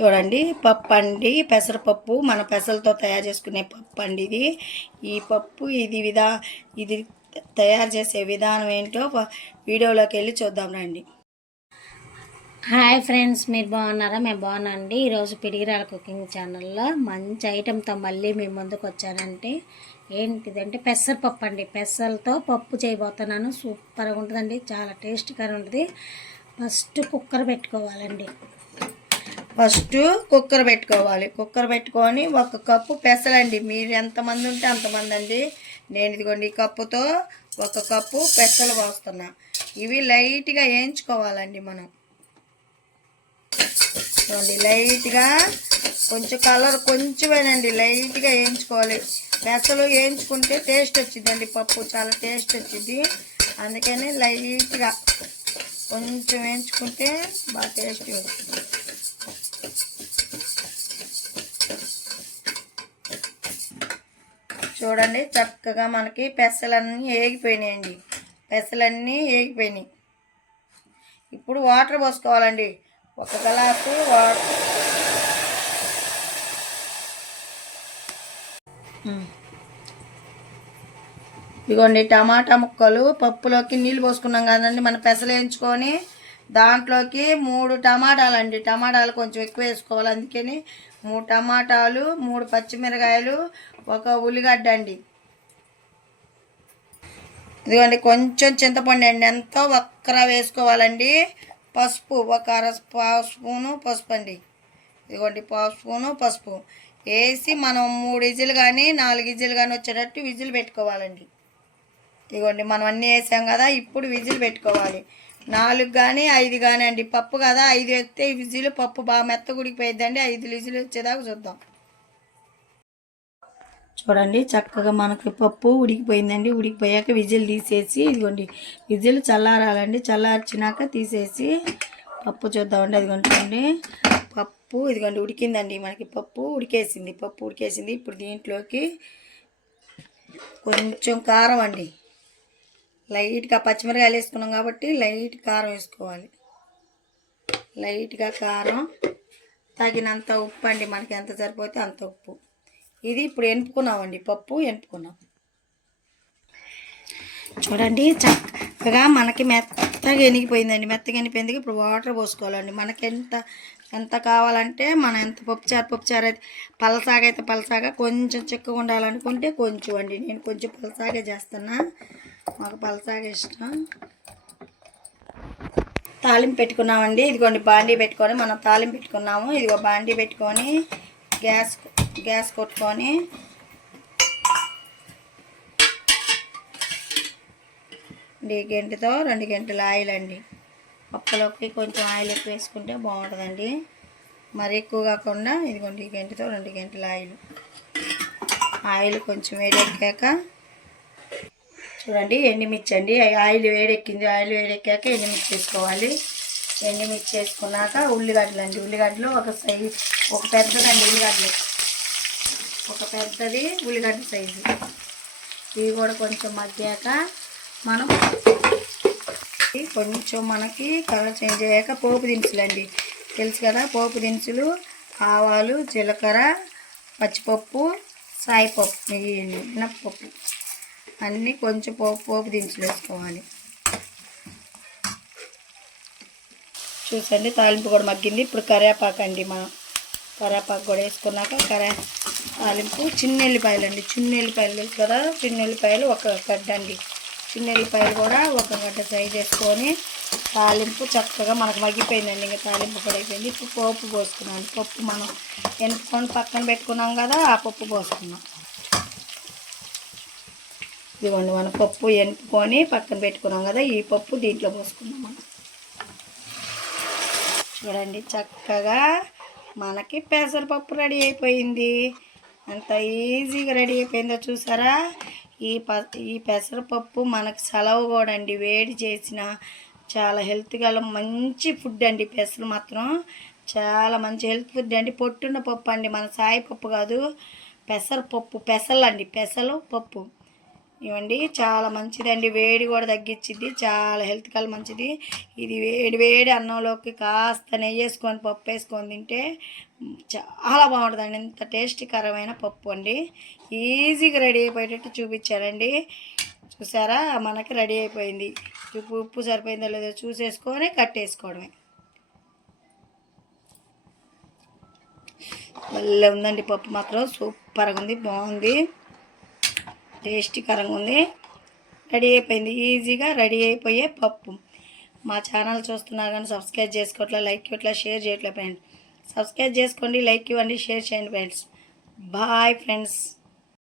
చూడండి పప్పు అండి పెసరపప్పు మన పెసలతో తయారు చేసుకునే పప్పు అండి ఇది. ఈ పప్పు ఇది విధా ఇది తయారు చేసే విధానం ఏంటో వీడియోలోకి వెళ్ళి చూద్దాం రండి. హాయ్ ఫ్రెండ్స్ మీరు బాగున్నారా? మేము బాగున్నాండి అండి ఈరోజు పిడిగిరాల కుకింగ్ ఛానల్లో మంచి ఐటెంతో మళ్ళీ మీ ముందుకు వచ్చానంటే ఏంటిదంటే పెసరపప్పు అండి. పెసలతో పప్పు చేయబోతున్నాను. సూపర్గా ఉంటుందండి చాలా టేస్ట్గా ఉంటుంది. ఫస్ట్ కుక్కర్ పెట్టుకోవాలండి. ఫస్ట్ కుక్కర్ పెట్టుకోవాలి. కుక్కర్ పెట్టుకొని ఒక కప్పు పెసలండి. మీరు ఎంతమంది ఉంటే అంతమంది అండి. నేను ఇదిగోండి ఈ కప్పుతో ఒక కప్పు పెసలు పోస్తున్నా ఇవి లైట్గా వేయించుకోవాలండి మనం. చూడండి లైట్గా కొంచెం కలర్ కొంచెమేనండి. లైట్గా వేయించుకోవాలి. పెసలు వేయించుకుంటే టేస్ట్ వచ్చిందండి పప్పు చాలా టేస్ట్ వచ్చింది అందుకని లైట్గా కొంచెం వేయించుకుంటే బాగా టేస్ట్ వస్తుంది. చూడండి చక్కగా మనకి పెసలన్నీ ఏగిపోయినాయండి. పెసలన్నీ ఏగిపోయినాయి. ఇప్పుడు వాటర్ పోసుకోవాలండి. ఒక గ్లాసు వాటర్. ఇదిగోండి టమాటా ముక్కలు పప్పులోకి నీళ్ళు పోసుకున్నాం కదండి. మనం పెసలు వేయించుకొని దాంట్లోకి మూడు టమాటాలు అండి టమాటాలు కొంచెం ఎక్కువ వేసుకోవాలి అందుకని మూడు టమాటాలు మూడు పచ్చిమిరకాయలు ఒక ఉల్లిగడ్డ అండి. ఇదిగోండి కొంచెం చింతపండు అండి. ఎంతో ఒక్కర వేసుకోవాలండి. పసుపు ఒక అర పావు స్పూను పసుపు అండి. ఇదిగోండి పావు స్పూను పసుపు. వేసి మనం మూడు ఇజులు కానీ నాలుగు ఇజులు కానీ వచ్చేటట్టు విజిల్ పెట్టుకోవాలండి. ఇదిగోండి మనం అన్నీ వేసాం కదా ఇప్పుడు విజిల్ పెట్టుకోవాలి. నాలుగు కానీ ఐదు కానీ అండి. పప్పు కదా ఐదు వేస్తే విజులు విజిల్ పప్పు బాగా మెత్త ఉడికిపోయిద్దండి ఐదు విజిల్ వచ్చేదాకా చూద్దాం. చూడండి చక్కగా మనకి పప్పు ఉడికిపోయిందండి. ఉడికిపోయాక విజిల్ తీసేసి ఇదిగోండి విజిల్ చల్లారాలండి. చల్లార్చినాక తీసేసి పప్పు చూద్దామండి. అదిగోండి పప్పు ఇదిగోండి ఉడికిందండి. మనకి పప్పు ఉడికేసింది పప్పు ఉడికేసింది. ఇప్పుడు దీంట్లోకి కొంచెం కారం అండి. లైట్గా పచ్చిమిరకాయలు వేసుకున్నాం కాబట్టి లైట్ కారం వేసుకోవాలి. లైట్గా కారం తగినంత ఉప్పు అండి మనకి ఎంత సరిపోతే అంత ఉప్పు. ఇది ఇప్పుడు ఎనుపుకున్నామండి పప్పు ఎనుపుకున్నాం చూడండి చక్కగా మనకి మెత్తగా ఎనిగిపోయిందండి మెత్తగా ఎనిపోయింది ఇప్పుడు వాటర్ పోసుకోవాలండి. మనకి ఎంత ఎంత కావాలంటే మనం ఎంత పప్పుచారు పప్పుచారు అయితే పలసాగా అయితే పలసాగా కొంచెం చిక్కగా ఉండాలనుకుంటే కొంచెం అండి. నేను కొంచెం పలసాగే చేస్తున్నా. మాకు పలసాగా ఇష్టం. తాలింపు పెట్టుకున్నామండి. ఇదిగోండి బాండీ పెట్టుకొని మనం తాలింపు పెట్టుకున్నాము. ఇదిగో బాండీ పెట్టుకొని గ్యాస్ గ్యాస్ కొట్టుకొని గంటతో రెండు గంటల ఆయిల్ అండి. పప్పులోకి కొంచెం ఆయిల్ ఎక్కువ వేసుకుంటే బాగుంటుందండి. మరి ఎక్కువ కాకుండా ఇదిగోండి గంటతో రెండు గంటల ఆయిల్. ఆయిల్ కొంచెం వేడెక్కాక చూడండి ఎండిమిర్చి అండి ఆయిల్ వేడెక్కింది ఆయిల్ వేడెక్కాక ఎండుమిర్చి వేసుకోవాలి. ఎండుమిర్చి వేసుకున్నాక ఉల్లిగడ్డలు అండి. ఉల్లిగడ్డలు ఒక సైజు ఒక పెద్దదండి ఉల్లిగడ్డలు. ఒక పెద్దది ఉల్లిగడ్డ సైజు. ఇవి కూడా కొంచెం మగ్గాక మనం కొంచెం మనకి కలర్ చేంజ్ అయ్యాక పోపు దినుసులు అండి. తెలుసు కదా పోపు దినుసులు ఆవాలు జీలకర్ర పచ్చిపప్పు సాయిపప్పు నెయ్యి మినప్పప్పు. అన్నీ కొంచెం పోపు పోపు దినుసులు వేసుకోవాలి చూసండి తాలింపు కూడా మగ్గింది. ఇప్పుడు కరివేపాకు అండి మనం కరేపాకు కూడా వేసుకున్నాక కరే తాలింపు చిన్న ఎల్లిపాయలు అండి. చిన్న ఎల్లిపాయలు కదా? చిన్న ఎల్లిపాయలు ఒక గడ్డ అండి. చిన్న ఎల్లిపాయలు కూడా ఒక గడ్డ సైజ్ వేసుకొని తాలింపు చక్కగా మనకు మగ్గిపోయిందండి. ఇంకా తాలింపు కూడా అయిపోయింది. ఇప్పుడు పోపు పోసుకున్నాం పప్పు మనం ఎనుపుకొని పక్కన పెట్టుకున్నాం కదా ఆ పప్పు పోసుకున్నాం. ఇదిగోండి మనం పప్పు ఎనుపుకొని పక్కన పెట్టుకున్నాం కదా ఈ పప్పు దీంట్లో పోసుకున్నాం మనం. చూడండి చక్కగా మనకి పెసరపప్పు రెడీ అయిపోయింది. అంత ఈజీగా రెడీ అయిపోయిందో చూసారా? ఈ ప ఈ పెసరపప్పు మనకు సెలవు కూడా అండి వేడి చేసిన. చాలా హెల్త్ గల మంచి ఫుడ్ అండి పెసలు మాత్రం. చాలా మంచి హెల్త్ ఫుడ్ అండి. పొట్టున్న పప్పు అండి మన సాయి పప్పు కాదు పెసరపప్పు పెసలు అండి పెసలు పప్పు. ఇవ్వండి చాలా మంచిదండి. వేడి కూడా తగ్గించిద్ది చాలా హెల్త్ కల్ మంచిది. ఇది వేడి వేడి అన్నంలోకి కాస్త నెయ్యి వేసుకొని పప్పు వేసుకొని తింటే చాలా బాగుంటుందండి. ఇంత టేస్టీకరమైన పప్పు అండి. ఈజీగా రెడీ అయిపోయేటట్టు చూపించారండి. చూసారా? మనకి రెడీ అయిపోయింది. ఉప్పు ఉప్పు సరిపోయిందో లేదో చూసేసుకొని కట్టేసుకోవడమే. భలే ఉందండి పప్పు మాత్రం. సూపర్గా ఉంది. బాగుంది. టేస్టీకరంగా ఉంది. రెడీ అయిపోయింది. ఈజీగా రెడీ అయిపోయే పప్పు. మా ఛానల్ చూస్తున్నారు కానీ సబ్స్క్రైబ్ చేసుకోవట్లే లైక్ ఇవ్వట్లే షేర్ చేయట్లే ఫ్రెండ్స్. సబ్స్క్రైబ్ చేసుకోండి లైక్ ఇవ్వండి షేర్ చేయండి ఫ్రెండ్స్. Bye friends.